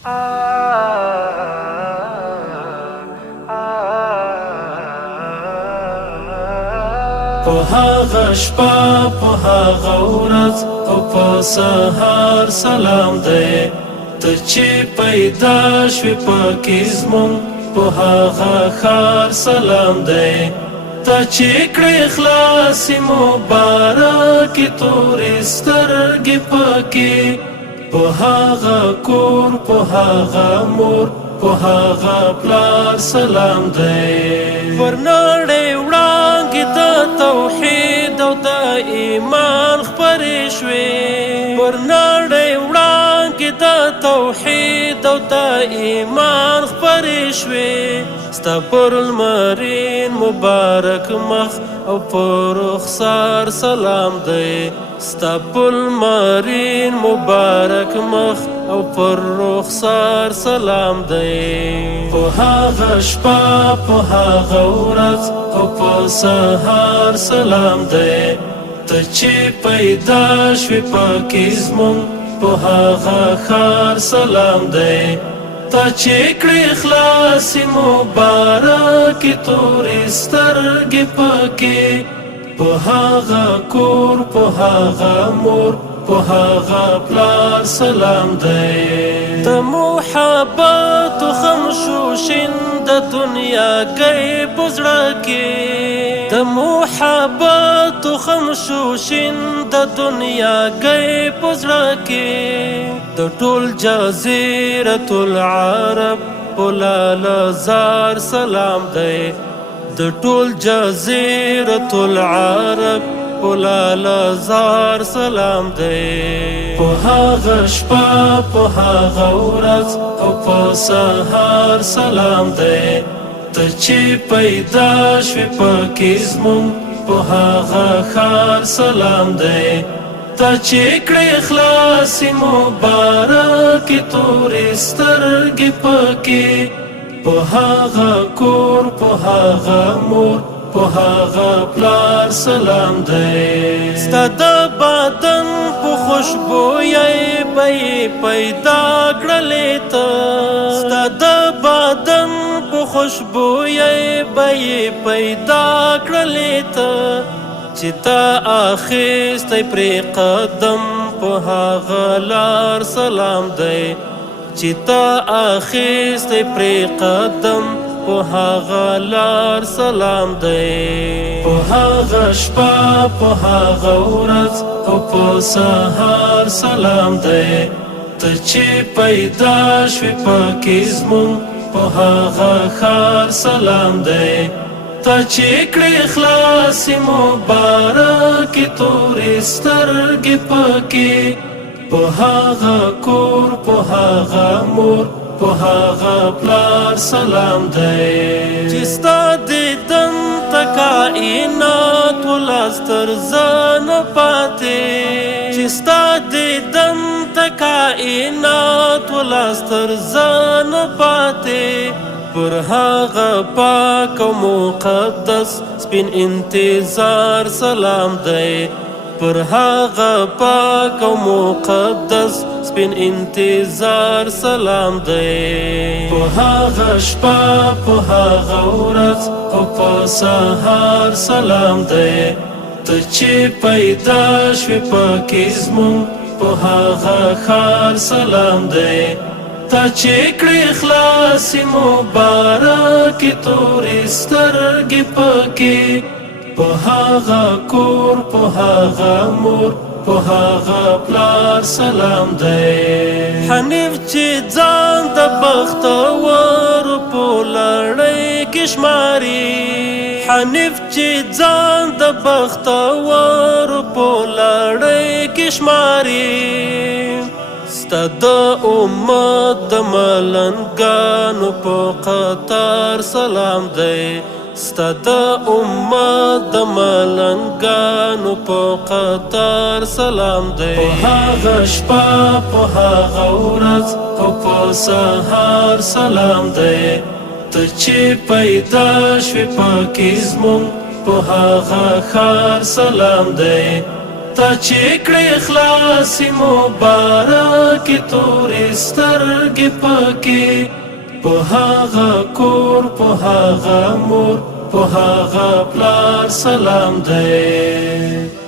په هغه شپه په هغه ورځ او په سهار سلام دی ته چې پیدا شوې پکې زموږ په هغه ښار سلام دی ته چې کړې خلاصې مبارکې تورې سترګې پکې په هغه کور په هغه مور په هغه پلار سلام دی پر نړۍ وړانګې د توحید او د ایمان خپرې شوې پر نړۍ وړانګې د توحید او د ایمان خپرې شوې ستا پر لمرین مبارک مخ او پر رخسار سلام دی ستا پر لمرین مبارک مخ او پر رخسار سلام دی په هغه شپه په هغه ورځ او په سهار سلام دی ته چې پیدا شوې پکې زموږ په هغه ښار سلام دی ته چې کړې خلاصې مبارکې تورې سترګې پکې په هغه کور په هغه مور په هغه پلار سلام دی د محبت خمشوشین د دنیا گئی بزړه کې د محبت خمشوشین د دنیا گئی بزړه کې د ټول جزیرة العرب بلال زار سلام دی د ټول جزیرة العرب بلال زار سلام دی په هغه شپه په هغه ورځ او په سهار سلام دی ته چې پیدا شوې پکې زموږ په هغه ښار سلام دی ته چې کړې خلاصې مبارکې تورې سترګې پکې په هغه کور په هغه مور په هغه پلار سلام دی ستا د بدن په خوشبویۍ به یې پیدا کړلې ته ستا د بدن په خوشبویۍ به یې پیدا کړلې ته چې تا اخیستی پرې قدم په هغه لار سلام دی چې تا اخیستی پرې قدم په هغه لار سلام دی په هغه شپه په هغه ورځ او په سهار سلام دی ته چې پیدا شوې پکې زموږ په هغه ښار سلام دی ته چې کړې خلاصې مبارکې تورې سترګې پکې په هغه کور په هغه مور په هغه پلار سلام دی چې ستا دیدن ته کائنات ولاس تر ځانه پاتې چې ستا دیدن ته کائنات ولاس تر ځانه پاتې پر هغه پاک او مقدس سپین انتظار سلام دی پر هغه پاک او مقدس سپین انتظار سلام دی په هغه شپه په هغه ورځ او په سهار سلام دی ته چې پیدا شوې پکې زموږ په هغه ښار سلام دی ته چې کړې خلاصې مبارکې تورې سترګې پکې په هغه کور په هغه مور په هغه پلار سلام دی حنیف چې ځان د بختورو په لړۍ کې شماري حنیف چې ځان د بختورو په لړۍ کې شماري ستا د امت د ملنګانو په قطار سلام دی ستا د امت د ملنګانو په قطار سلام دی په هغه شپه په هغه ورځ او په سهار سلام دی ته چې پیدا شوې پکې زموږ په هغه ښار سلام دی ته چې کړې خلاصې مبارکې تورې سترګې پکې په هغه کور په هغه مور په هغه پلار سلام دی